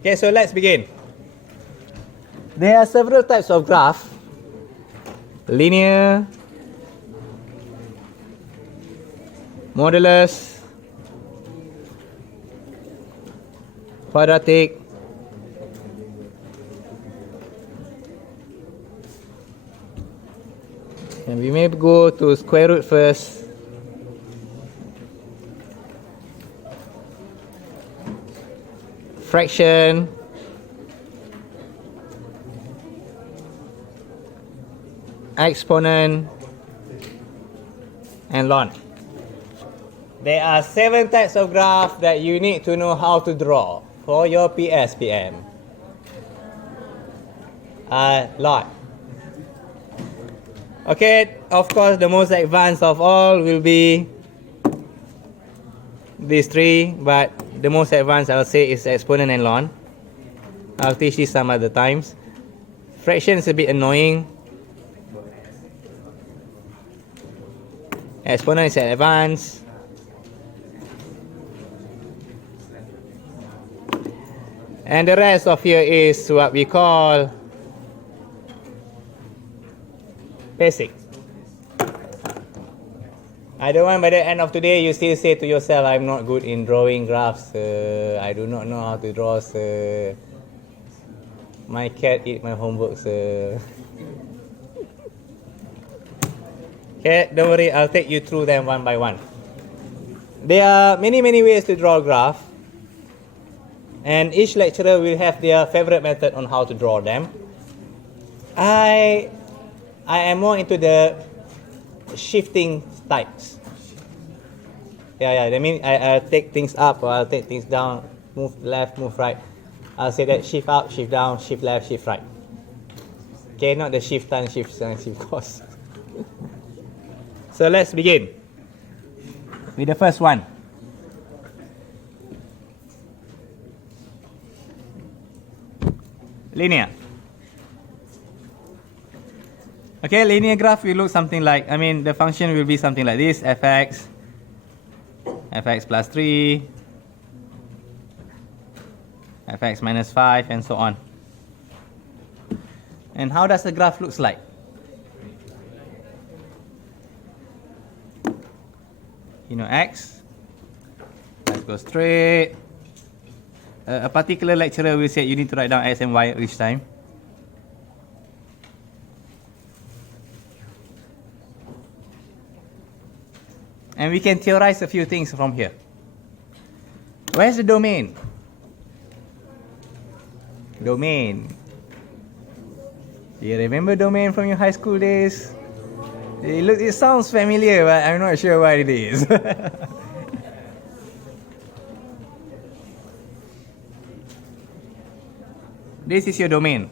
Okay, so let's begin. There are several types of graph. Linear, modulus, quadratic, and we may go to square root first. Fraction, exponent, and ln. There are 7 types of graph that you need to know how to draw for your PSPM. A lot. Okay, of course, the most advanced of all will be these 3, but the most advanced I'll say is exponent and ln. I'll teach this some other times. Fraction is a bit annoying. Exponent is advanced. And the rest of here is what we call basic. I don't want by the end of today you still say to yourself, I'm not good in drawing graphs, I do not know how to draw, my cat eat my homework, Okay, don't worry, I'll take you through them one by one. There are many ways to draw a graph, and each lecturer will have their favorite method on how to draw them. I am more into the shifting types. Yeah, that means I take things up or I'll take things down, move left, move right. I'll say that shift up, shift down, shift left, shift right. Okay, not the shift turn, shift turn, shift course. So let's begin with the first one. Linear. Okay, linear graph will look something like, the function will be something like this, fx plus 3, fx minus 5, and so on. And how does the graph looks like? You know x, let's go straight. A particular lecturer will say you need to write down x and y each time. And we can theorize a few things from here. Where's the domain? Domain. Do you remember domain from your high school days? It sounds familiar, but I'm not sure what it is. This is your domain.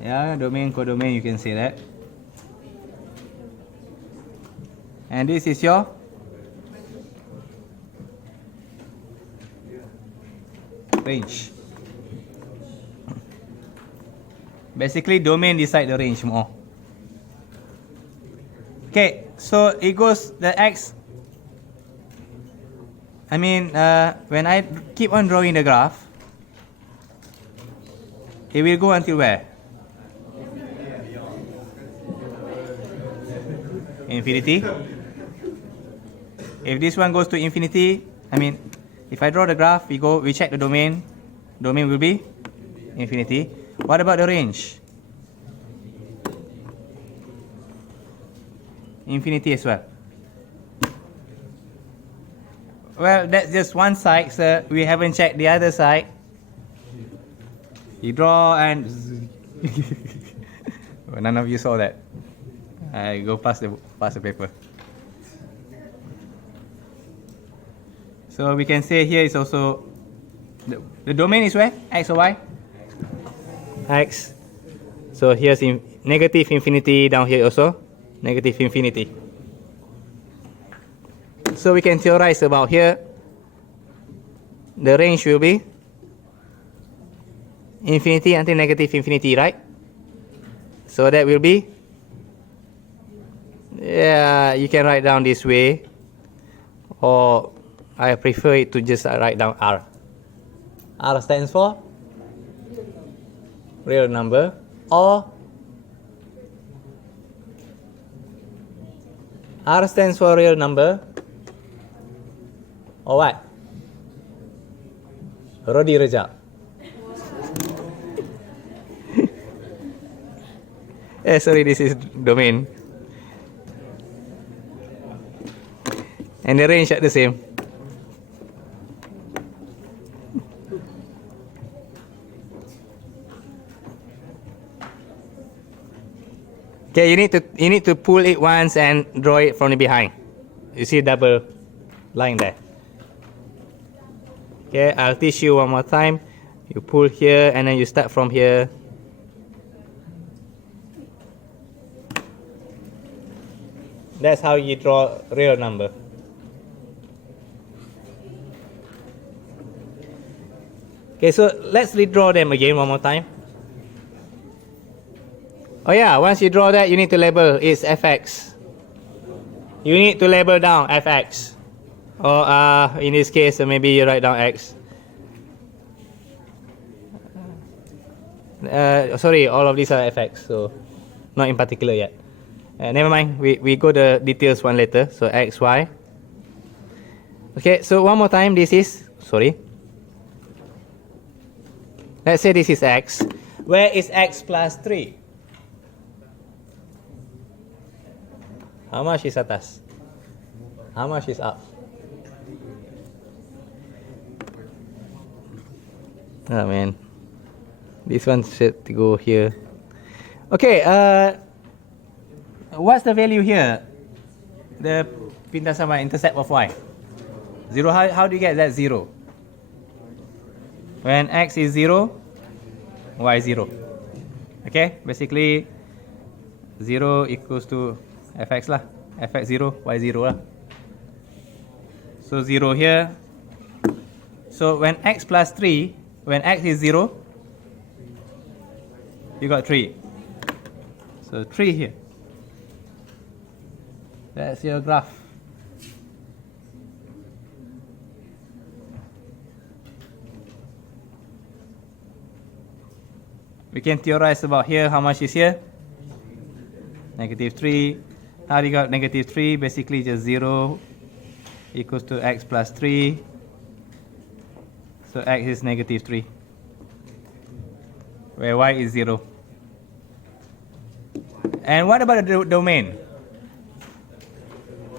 Yeah, domain, codomain, you can say that. And this is your range. Basically, domain decide the range more. Okay, so it goes the x. When I keep on drawing the graph, it will go until where? Infinity. If this one goes to infinity, if I draw the graph, we check the domain. Domain will be infinity. What about the range? Infinity as well. Well, that's just one side, sir. We haven't checked the other side. You draw and well, none of you saw that. I go pass the paper. So we can say here is also the domain is where? X or Y? X. So here's negative infinity, down here also negative infinity. So we can theorize about here. The range will be infinity until negative infinity, right? So that will be, you can write down this way. or I prefer it to just write down R. R stands for real number, or R stands for real number, or what? Rodhi Rejab. Sorry, this is domain. And the range are the same. Okay, you need to pull it once and draw it from the behind. You see double line there. Okay, I'll teach you one more time. You pull here and then you start from here. That's how you draw real number. Okay, so let's redraw them again one more time. Oh yeah, once you draw that, you need to label it's fx. You need to label down fx. Or in this case, maybe you write down x. Sorry, all of these are fx, so not in particular yet. Never mind, we go the details one later. So x, y. Okay, so one more time, this is, sorry. Let's say this is x. Where is x plus 3? How much is atas? How much is up? Oh man, this one should go here. Okay, what's the value here? The pintasan y, intercept of y. 0, how do you get that 0? When x is 0, y is 0. Okay, basically 0 equals to fx lah. Fx 0, y 0 lah. So 0 here. So when x plus 3, when x is 0, you got 3. So 3 here. That's your graph. We can theorize about here. How much is here? Negative 3. How do you got negative 3? Basically just 0 equals to x plus 3. So x is negative 3. Where y is 0. And what about the domain?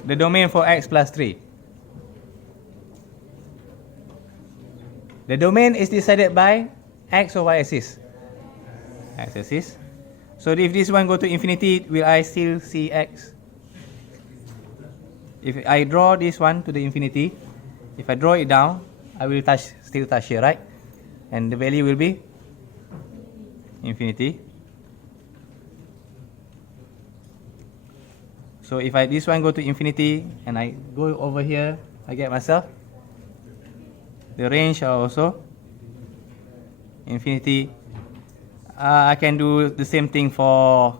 The domain for x plus 3. The domain is decided by x or y axis? X axis. So if this one go to infinity, will I still see x? If I draw this one to the infinity, if I draw it down, I will still touch here, right? And the value will be infinity. So if this one go to infinity and I go over here, I get myself the range are also infinity. I can do the same thing for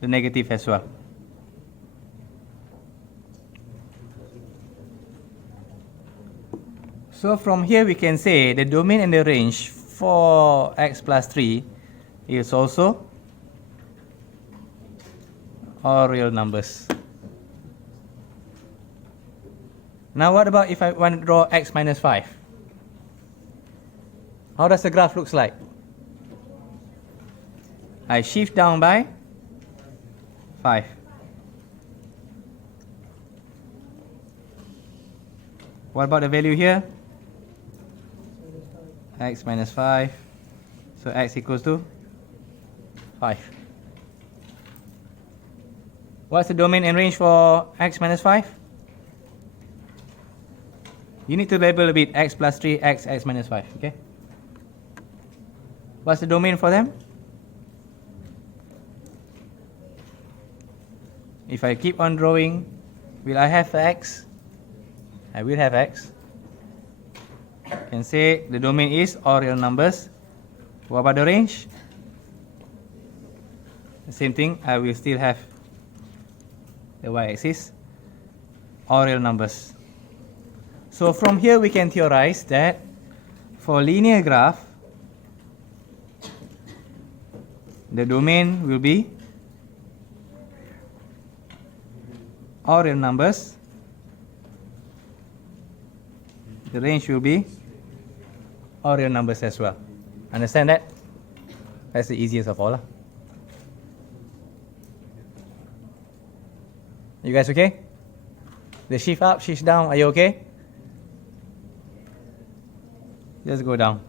the negative as well. So from here we can say the domain and the range for x plus 3 is also all real numbers. Now what about if I want to draw x minus 5? How does the graph looks like? I shift down by 5. What about the value here? X minus 5. So x equals to 5. What's the domain and range for x minus 5? You need to label a bit x plus 3, x minus 5. Okay. What's the domain for them? If I keep on drawing, will I have x? I will have x. You can say the domain is all real numbers. What about the range? The same thing, I will still have the y-axis, all real numbers. So from here we can theorize that for linear graph, the domain will be all real numbers. The range will be all real numbers as well. Understand that? That's the easiest of all. You guys okay? The shift up, shift down, are you okay? Just go down.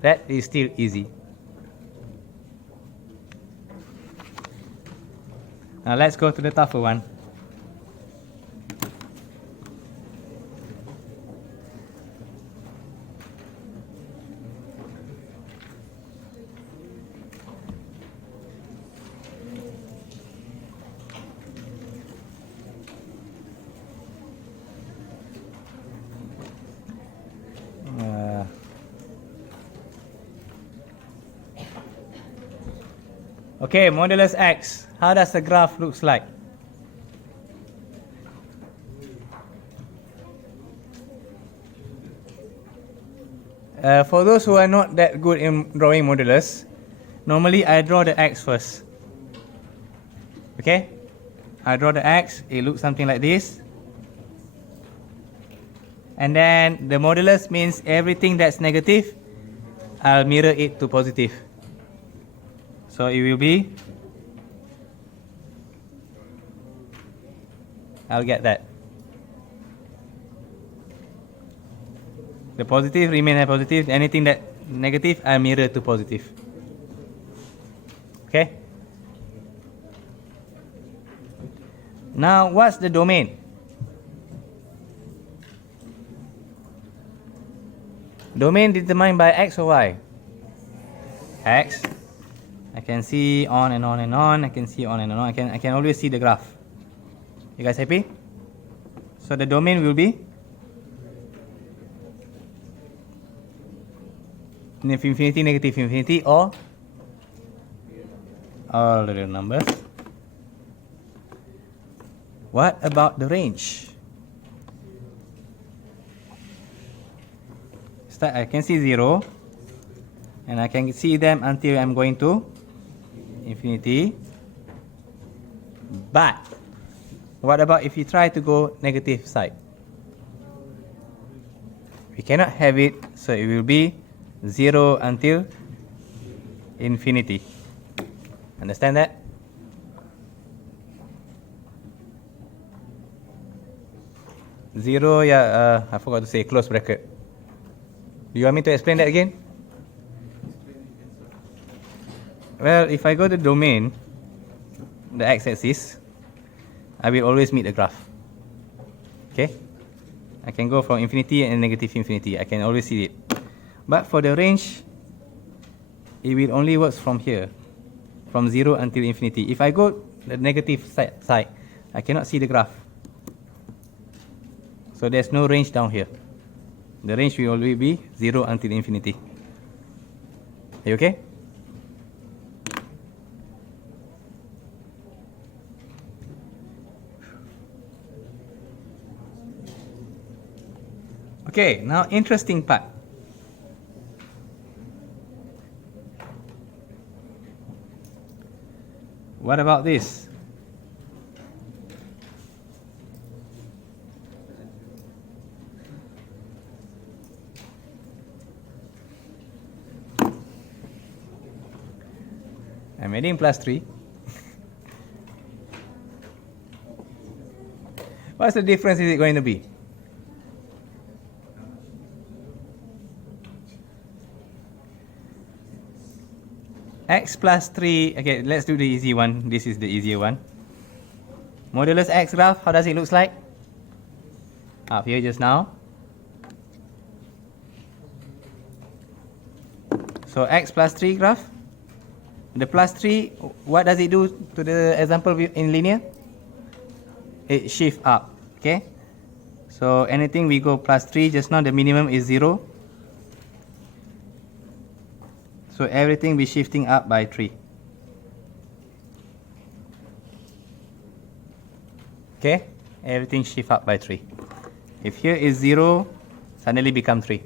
That is still easy. Now let's go to the tougher one. Okay, modulus x. How does the graph looks like? For those who are not that good in drawing modulus, normally I draw the x first. Okay? I draw the x, it looks something like this. And then the modulus means everything that's negative, I'll mirror it to positive. So it will be, I'll get that. The positive remain as positive, anything that negative, I mirror to positive. Okay? Now, what's the domain? Domain determined by x or y? X. I can see on and on and on. I can see on and on. I can always see the graph. You guys happy? So the domain will be infinity, negative infinity, or all the real numbers. What about the range? I can see 0, and I can see them until I'm going to infinity. But what about if you try to go negative side? We cannot have it, so it will be 0 until infinity. Understand that? Zero, yeah, I forgot to say close bracket. Do you want me to explain that again? Well, if I go to domain, the x-axis, I will always meet the graph. Okay? I can go from infinity and negative infinity. I can always see it. But for the range, it will only work from here, from 0 until infinity. If I go the negative side, I cannot see the graph. So there's no range down here. The range will always be 0 until infinity. Are you okay? Okay, now interesting part. What about this? I'm adding plus 3. What's the difference is it going to be? X plus 3, okay, let's do the easy one. This is the easier one. Modulus x graph, how does it look like? Up here just now. So x plus 3 graph. The plus 3, what does it do to the example in linear? It shifts up, okay? So anything we go plus 3, just now the minimum is 0. So everything be shifting up by 3. Okay? Everything shift up by 3. If here is 0, suddenly become 3.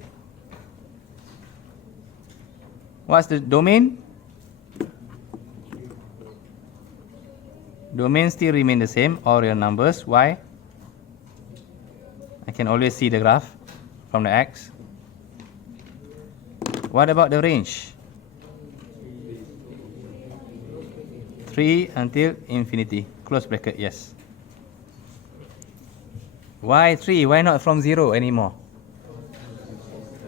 What's the domain? Domain still remain the same, all real numbers. Why? I can always see the graph from the x. What about the range? 3 until infinity. Close bracket, yes. Why 3? Why not from 0 anymore?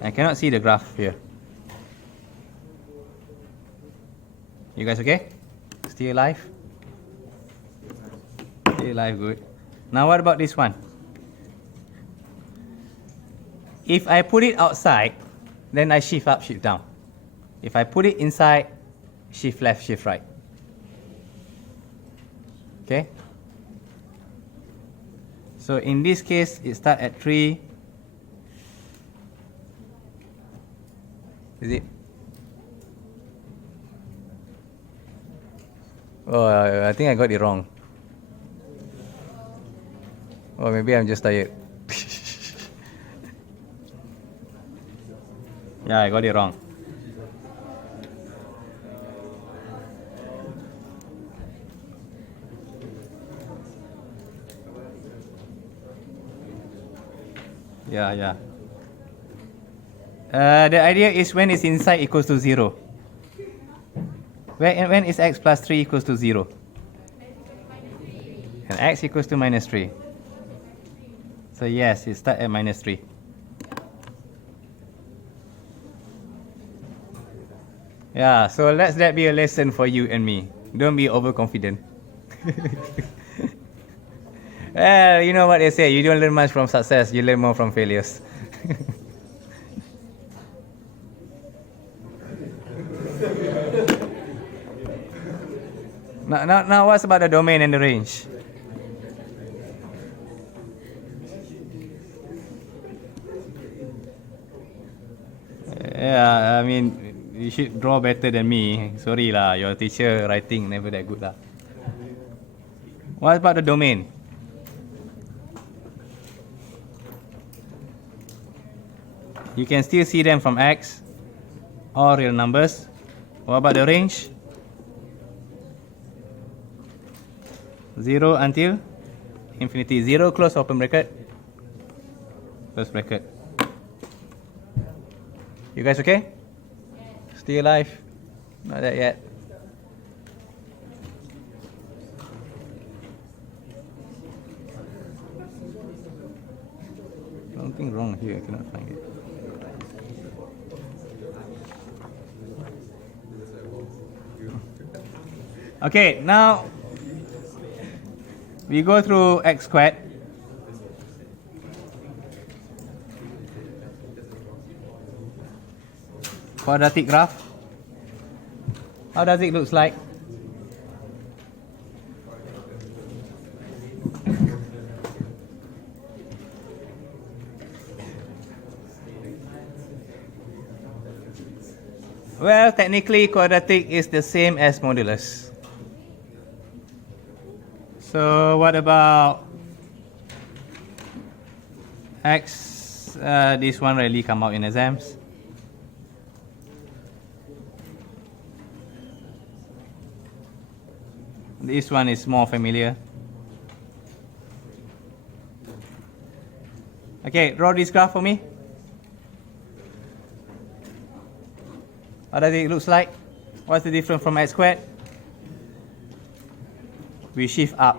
I cannot see the graph here. You guys okay? Still alive? Still alive, good. Now what about this one? If I put it outside, then I shift up, shift down. If I put it inside, shift left, shift right. Okay? So in this case, it starts at 3. Is it? Oh, I think I got it wrong. Or maybe I'm just tired. Yeah, I got it wrong. Yeah. The idea is when it's inside equals to 0. When is x plus 3 equals to 0? And x equals to minus 3. So yes, it starts at minus 3. Yeah, so let that be a lesson for you and me. Don't be overconfident. Well, you know what they say, you don't learn much from success, you learn more from failures. Now, what's about the domain and the range? Yeah, I mean, you should draw better than me. Sorry lah, your teacher writing never that good lah. What about the domain? You can still see them from x, all real numbers. What about the range? 0 until infinity. 0, close open bracket, close bracket. You guys okay? Yes. Still alive? Not that yet. Something wrong here, I cannot find it. Okay, now we go through x squared. Quadratic graph. How does it look like? Well, technically quadratic is the same as modulus. So what about x? This one rarely come out in exams. This one is more familiar. Okay, draw this graph for me. How does it look like? What's the difference from x squared? We shift up.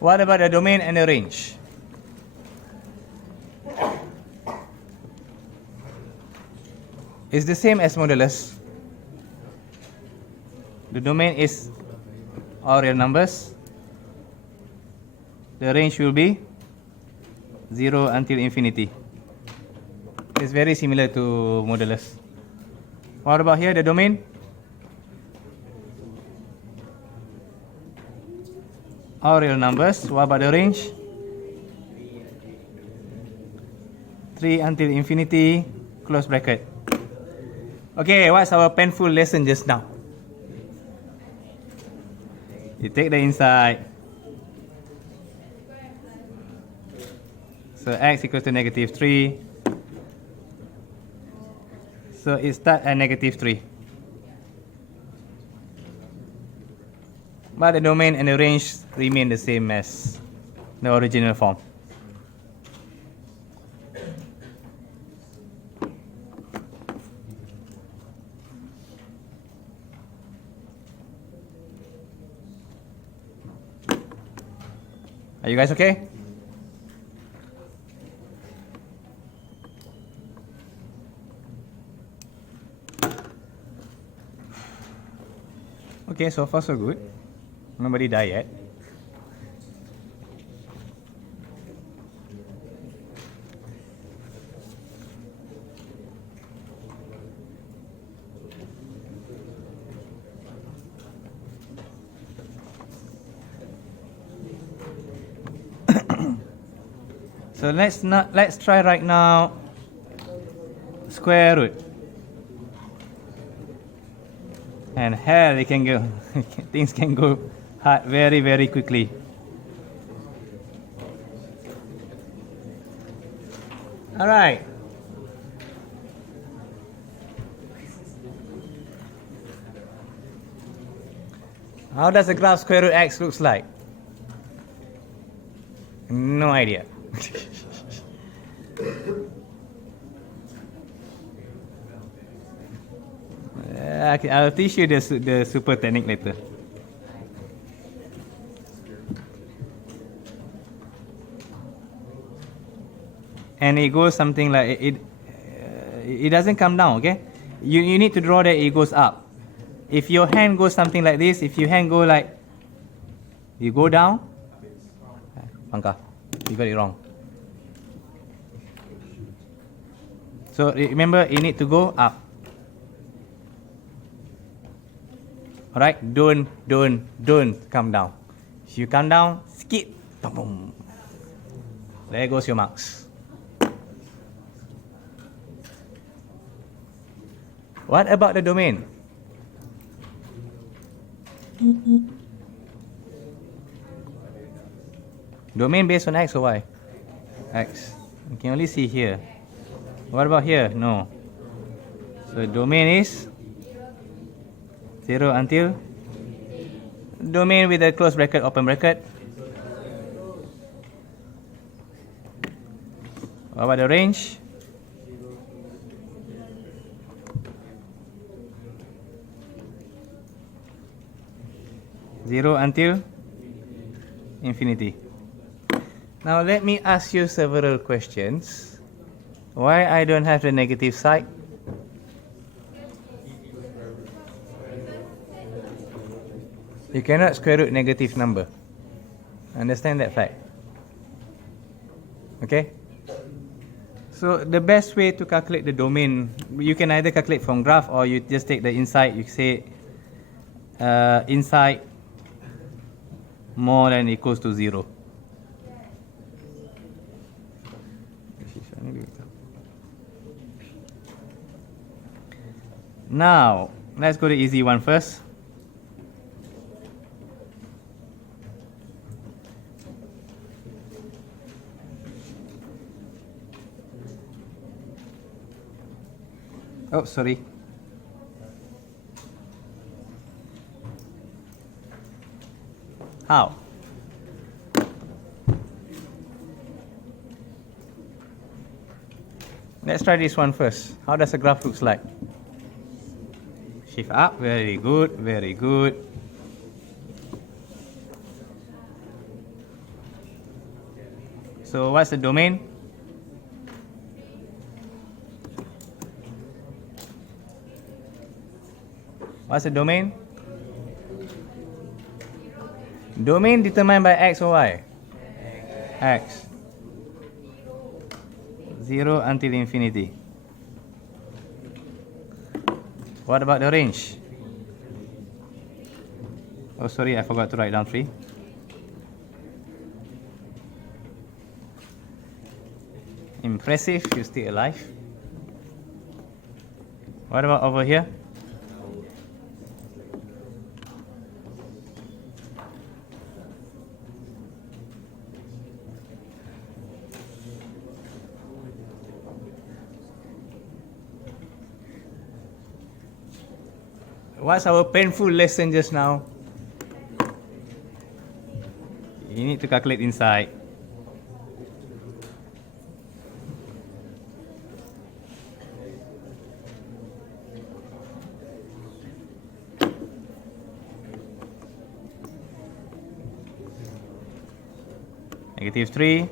What about the domain and the range? It's the same as modulus. The domain is all real numbers. The range will be 0 until infinity. It's very similar to modulus. What about here, the domain? All real numbers. What about the range? 3 until infinity, close bracket. Okay, what's our painful lesson just now? You take the inside. So x equals to negative 3. So it starts at negative 3. But the domain and the range remain the same as the original form. Are you guys okay? Okay, so far so good. Nobody died yet. So let's try right now square root. And hell, it can go things can go hard very, very quickly. All right. How does the graph square root x looks like? No idea. I'll teach you the super technique later. And it goes something like it doesn't come down, okay? You need to draw that it goes up. If your hand goes something like this, if your hand go like, you go down, Pangka, you got it wrong. So remember, you need to go up. Alright, don't come down. If you come down, skip, boom, boom. There goes your marks. What about the domain? Domain based on x or y? X. You can only see here. What about here? No. So domain is 0 until domain with a close bracket, open bracket. What about the range? Zero until infinity. Now let me ask you several questions. Why I don't have the negative side? You cannot square root negative number. Understand that fact? Okay? So the best way to calculate the domain, you can either calculate from graph or you just take the inside. You say inside more than equals to 0. Now, let's go to the easy one first. Oh, sorry. How? Let's try this one first. How does a graph looks like? Shift up, very good, very good. So what's the domain? What's the domain? Domain determined by x or y? X. 0 until infinity. What about the range? Oh, sorry, I forgot to write down 3. Impressive, you're still alive. What about over here? What's our painful lesson just now? You need to calculate inside. -3.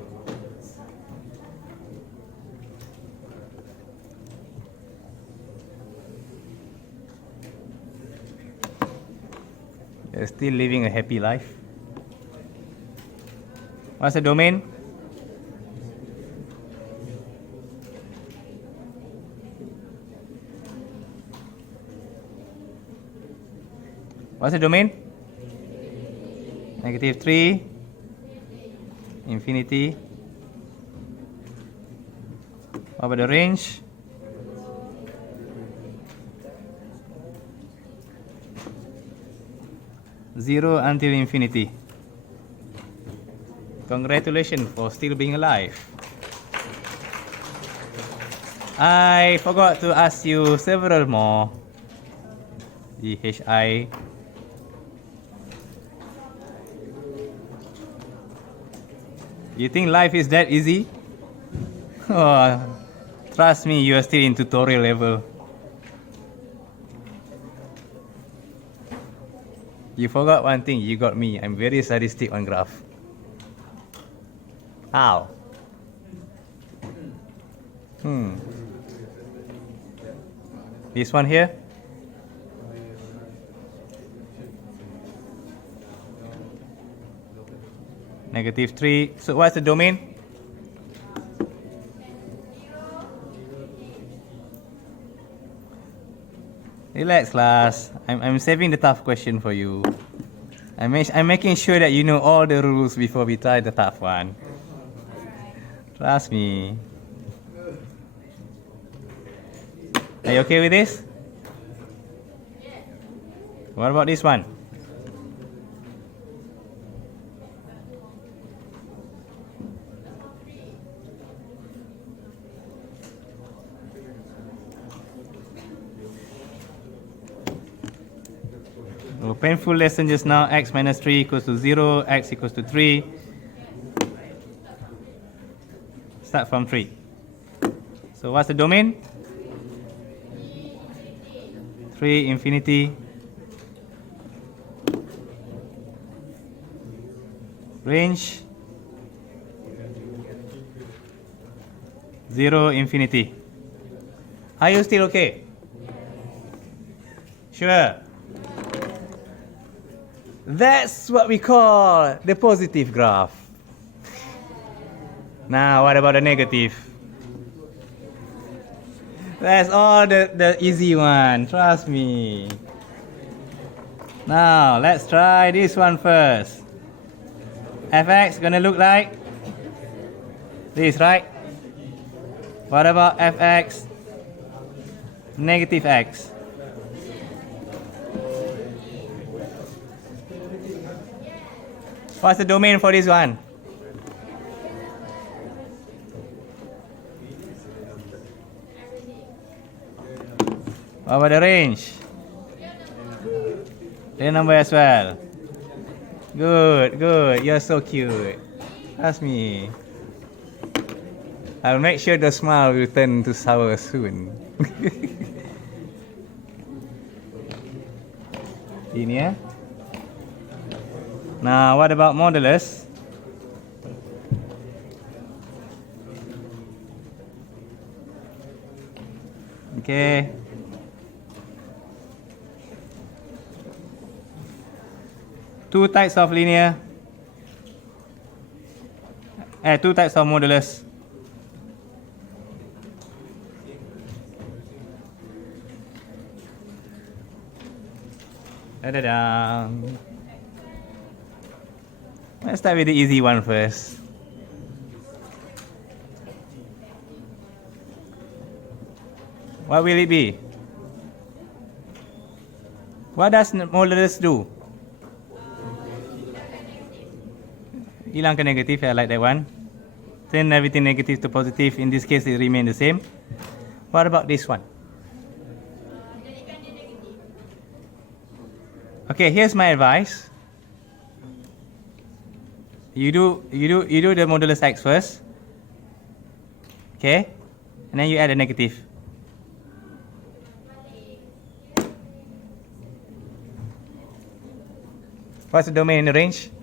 You're still living a happy life. What's the domain? What's the domain? -3, infinity. What about the range? Zero until infinity. Congratulations for still being alive. I forgot to ask you several more. GHI. You think life is that easy? Oh, trust me, you are still in tutorial level. You forgot one thing, you got me. I'm very sadistic on graph. How? This one here? -3. So what's the domain? Relax, class. I'm saving the tough question for you. I'm making sure that you know all the rules before we try the tough one. Trust me. Are you okay with this? What about this one? Painful lesson just now, x minus 3 equals to 0, x equals to 3. Start from 3. So what's the domain? 3, infinity. Range? 0, infinity. Are you still okay? Sure. That's what we call the positive graph. Now, what about the negative? That's all the easy one, trust me. Now, let's try this one first. Fx gonna look like this, right? What about fx negative x? What's the domain for this one? What about the range? Real number as well. Good, good. You're so cute. Trust me. I'll make sure the smile will turn to sour soon. Ini ya. Now, what about modulus? Okay. Two types of linear. Two types of modulus. Da-da-da. Let's start with the easy one first. What will it be? What does modulus do? Hilangkan negative, I like that one. Turn everything negative to positive. In this case, it remain the same. What about this one? Okay, here's my advice. You do the modulus x first. Okay, and then you add a negative. What's the domain in the range?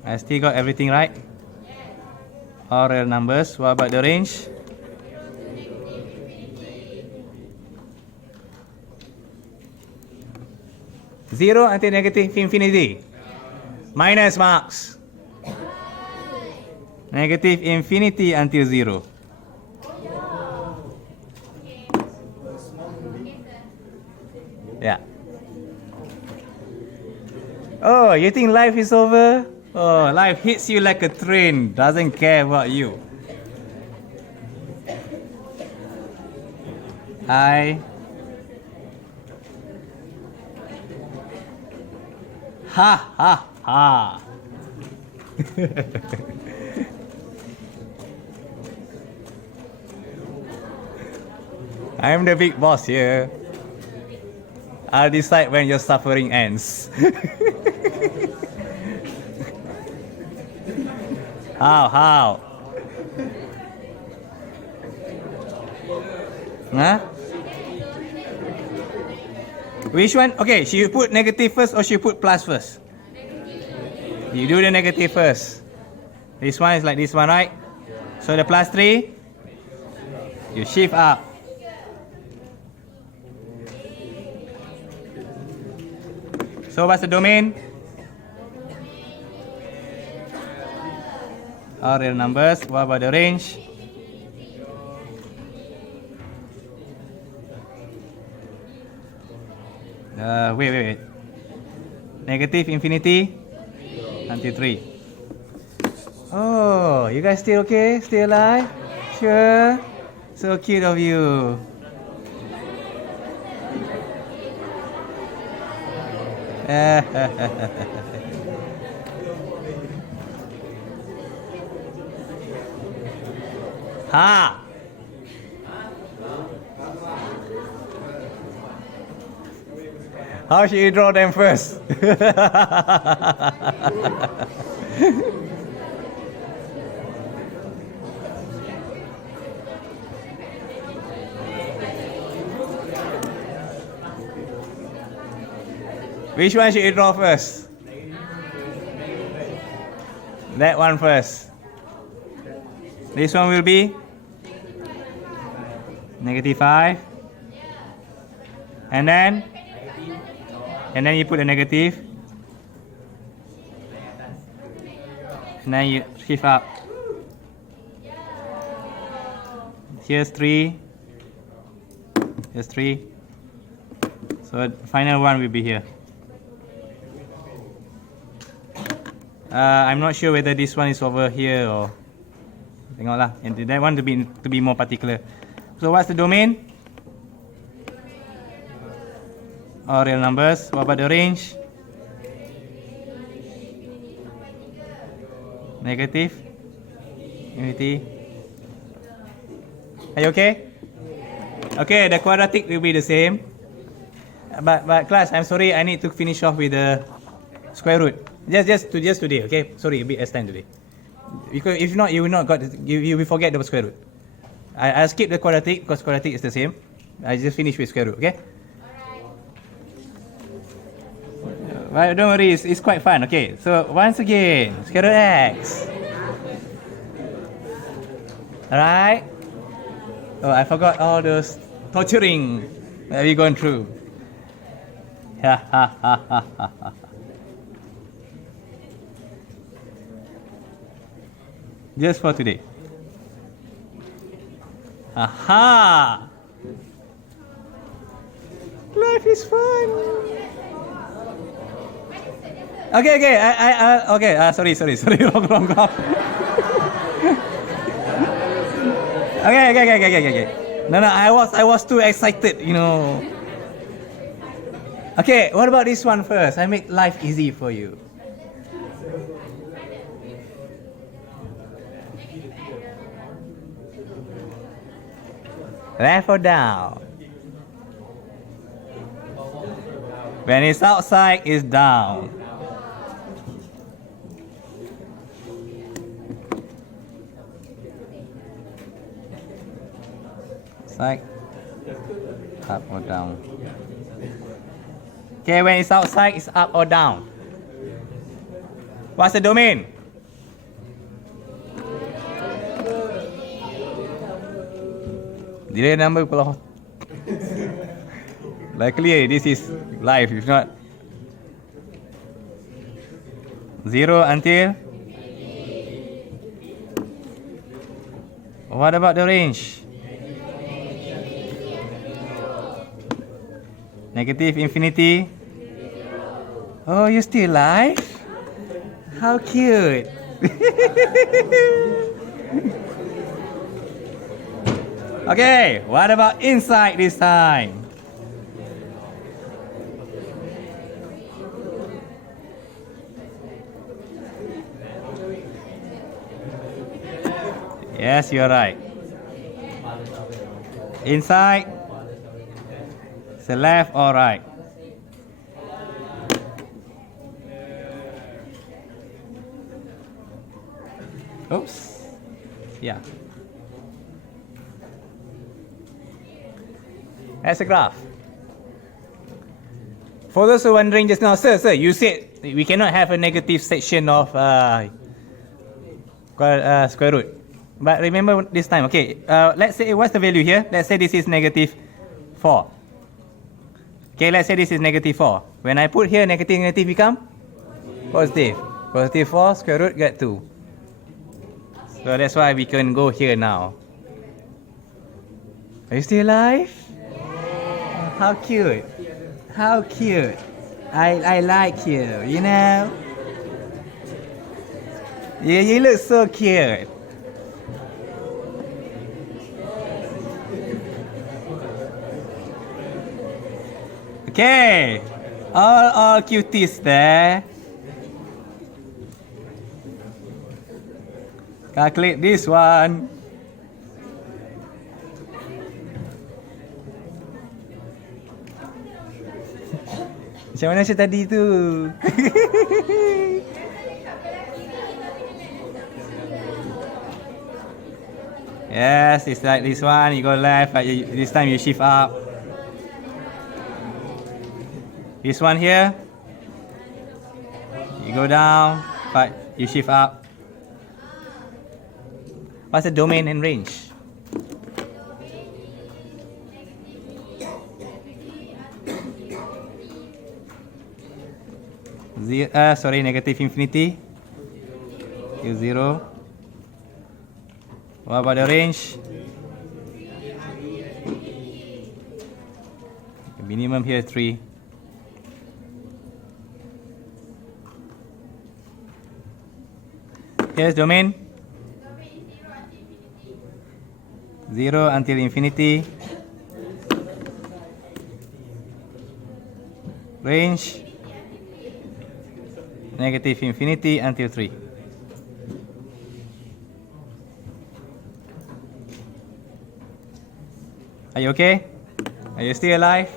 I still got everything right? All real numbers. What about the range? Zero until negative infinity. Minus marks. Negative infinity until 0. Yeah. Oh, you think life is over? Oh, life hits you like a train, doesn't care about you. Ha ha ha. I'm the big boss here. I'll decide when your suffering ends. How? Huh? Which one? Okay, should you put negative first or should you put plus first? You do the negative first. This one is like this one, right? So the plus 3, you shift up. So what's the domain? All real numbers. What about the range? Wait. Negative infinity until 3. Oh, you guys still okay? Still alive? Sure? So cute of you. Ha! How should you draw them first? Which one should you draw first? That one first. This one will be -5. And then you put a negative. And then you shift up. Here's 3. Here's 3. So the final one will be here. I'm not sure whether this one is over here or tengoklah. And that one to be more particular. So what's the domain? All real numbers. What about the range? Negative infinity. Are you okay? Okay, the quadratic will be the same. But class, I'm sorry, I need to finish off with the square root. Just today, okay? Sorry, a bit less time today. Because if not, you will forget the square root. I'll skip the quadratic because quadratic is the same. I just finish with square root, okay? Right, don't worry, it's quite fun. Okay, so once again, square root x. Alright? Oh, I forgot all those torturing that we've gone through. Just for today. Aha! Life is fun. Okay. Sorry. Wrong graph. Okay. No, I was too excited, you know. Okay, what about this one first? I make life easy for you. Left or down? When it's outside, it's down. Side, up or down? Okay, when it's outside, it's up or down? What's the domain? Delay number kalau. Luckily, this is live. If not, 0 until. What about the range? Negative infinity. Oh, you still alive? How cute. Okay, what about inside this time? Yes, you're right. Inside, it's the left or right? Oops. Yeah. That's a graph. For those who are wondering just now, sir, you said we cannot have a negative section of square root. But remember this time, okay, let's say, what's the value here? Let's say this is negative 4. Okay, let's say this is negative 4. When I put here, negative become positive. Positive 4, square root, get 2. So that's why we can go here now. Are you still alive? How cute. How cute. I like you, you know? Yeah, you look so cute. Okay. All cuties there. Calculate this one. Macam mana macam tadi tu? Yes, it's like this one. You go left, but this time you shift up. This one here, you go down, but you shift up. What's the domain and range? Negative infinity to 0. What about the range? The minimum here 3. Here's domain. 0 until infinity. Range. Negative infinity until 3. Are you okay? Are you still alive?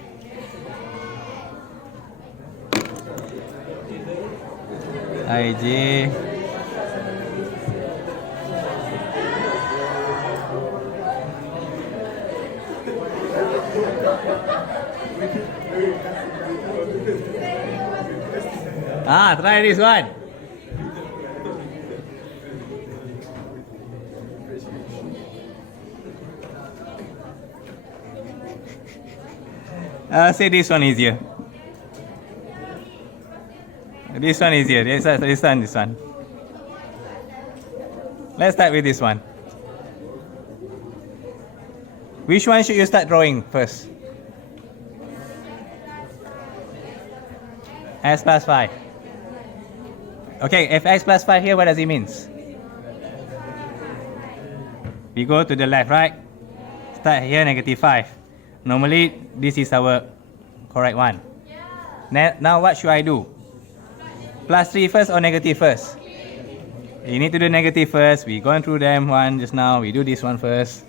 IJ. Try this one. Say this one easier. This one easier. This one. Let's start with this one. Which one should you start drawing first? S plus 5. Okay, if x plus 5 here, what does it mean? We go to the left, right? Start here, -5. Normally, this is our correct one. Now what should I do? +3 first or negative first? You need to do negative first. We gone through them one just now. We do this one first.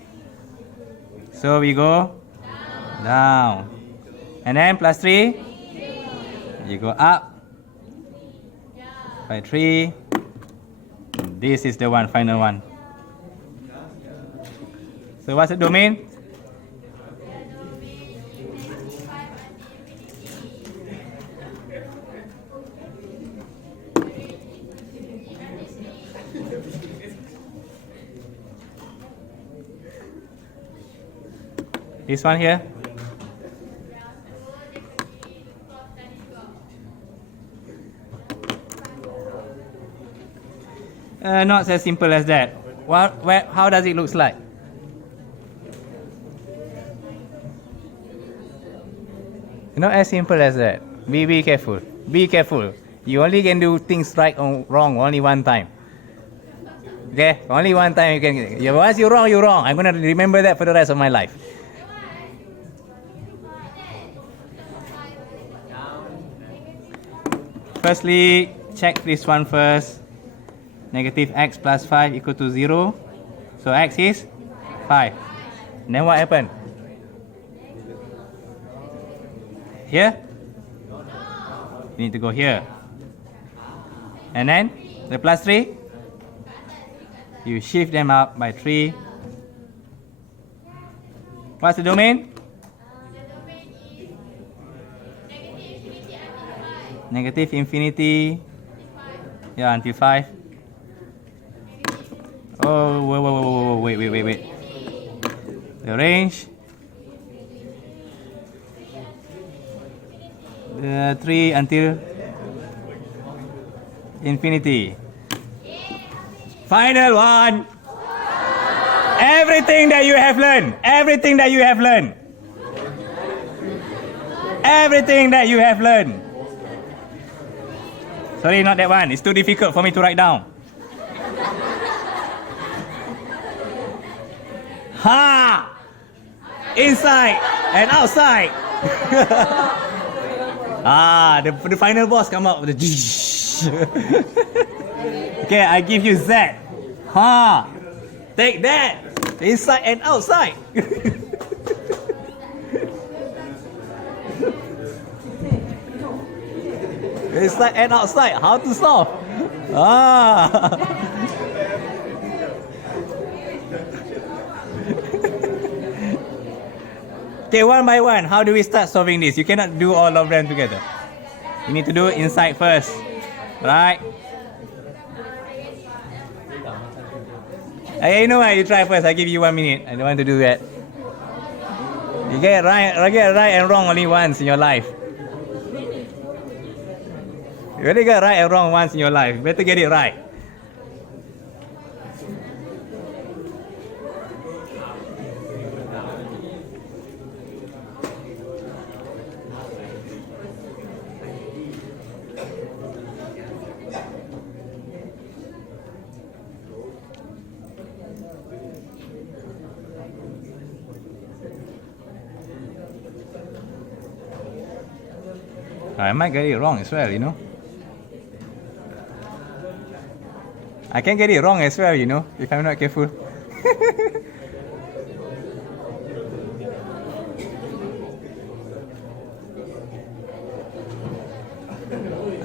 So we go down. And then +3. You go up by 3. This is the one, final one. So what's the domain? This one here. Not as simple as that. How does it look like? Not as simple as that. Be careful. Be careful. You only can do things right or wrong only one time. Okay? Only one time you can. Once you're wrong, you're wrong. I'm going to remember that for the rest of my life. Firstly, check this one first. Negative x plus 5 equal to 0. So x is 5. And then what happened? Here? You need to go here. And then the +3, you shift them up by 3. What's the domain? Negative infinity. Yeah, until 5. Oh, wait. The range. 3 until infinity. Final one. Everything that you have learned. Everything that you have learned. Everything that you have learned. Sorry, not that one. It's too difficult for me to write down. Ha! Inside and outside. The final boss come out with the Okay, I give you Z. Ha! Take that. Inside and outside. Inside and outside. How to solve? Okay, one by one, how do we start solving this? You cannot do all of them together. You need to do inside first. Right? You know what? You try first. I give you 1 minute. I don't want to do that. You get right and wrong only once in your life. You only get right and wrong once in your life. Better get it right. I might get it wrong as well, you know. I can get it wrong as well, you know, if I'm not careful.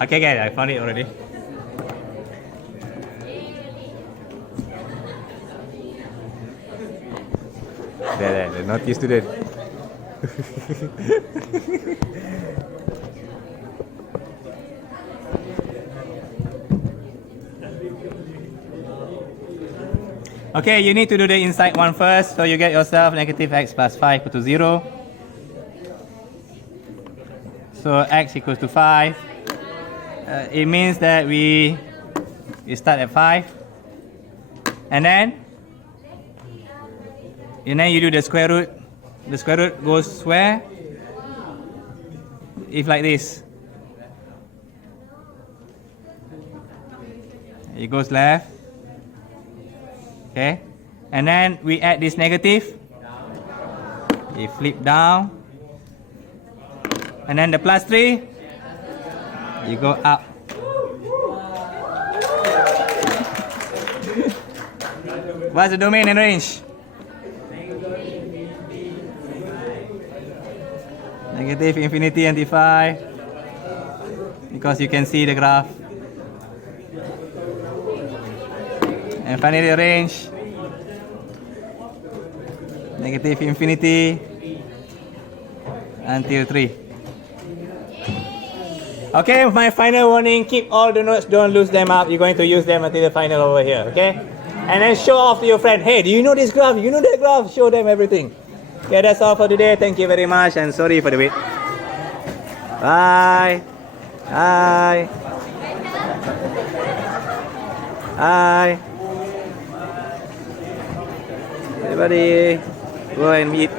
Okay, I found it already. There, the naughty student. Okay, you need to do the inside one first, so you get yourself negative x plus 5 equal to 0. So x equals to 5. It means that we start at 5. And then you do the square root. The square root goes where? If like this. It goes left. Okay, And then we add this negative. We flip down. And then the plus 3, you go up. What's the domain and range? Negative infinity and -5. Because you can see the graph. And finally the range. Negative infinity until 3. Okay, my final warning, keep all the notes, don't lose them up. You're going to use them until the final over here, okay? And then show off to your friend, hey, do you know this graph? You know that graph? Show them everything. Okay, that's all for today. Thank you very much and sorry for the wait. Bye. Bye. Bye. Everybody, go and meet.